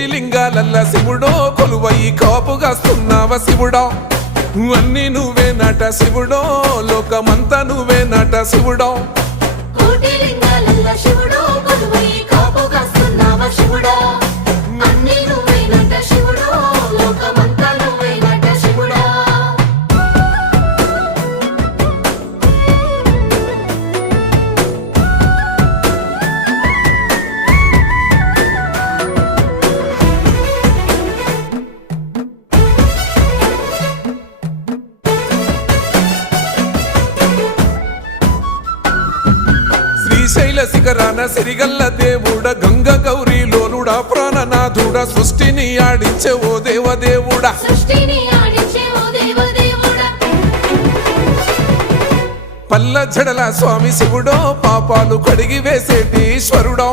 కోటి లింగాలల్ల శివుడో కొలువయి కాపుగాస్తున్నావ శివుడా అన్ని నువ్వే నట శివుడో లోకమంతా నువ్వే నట శివుడో కోటి లింగాలల్ల శివుడో కొలువయి కాపుగాస్తున్నావ శివుడా అన్ని నువ్వే నట శివుడో లోకమంతా నువ్వే నట శివుడా శ్రీశైల శిఖరాన సిరిగల్ల దేవుడ గంగ గౌరీ లోలుడా ప్రాణనాథుడ సృష్టిని ఆడించే ఓ దేవదేవుడా సృష్టిని ఆడించే ఓ దేవదేవుడా పల్ల జడల స్వామి శివుడో పాపాలు కడిగి వేసేటి ఈశ్వరుడో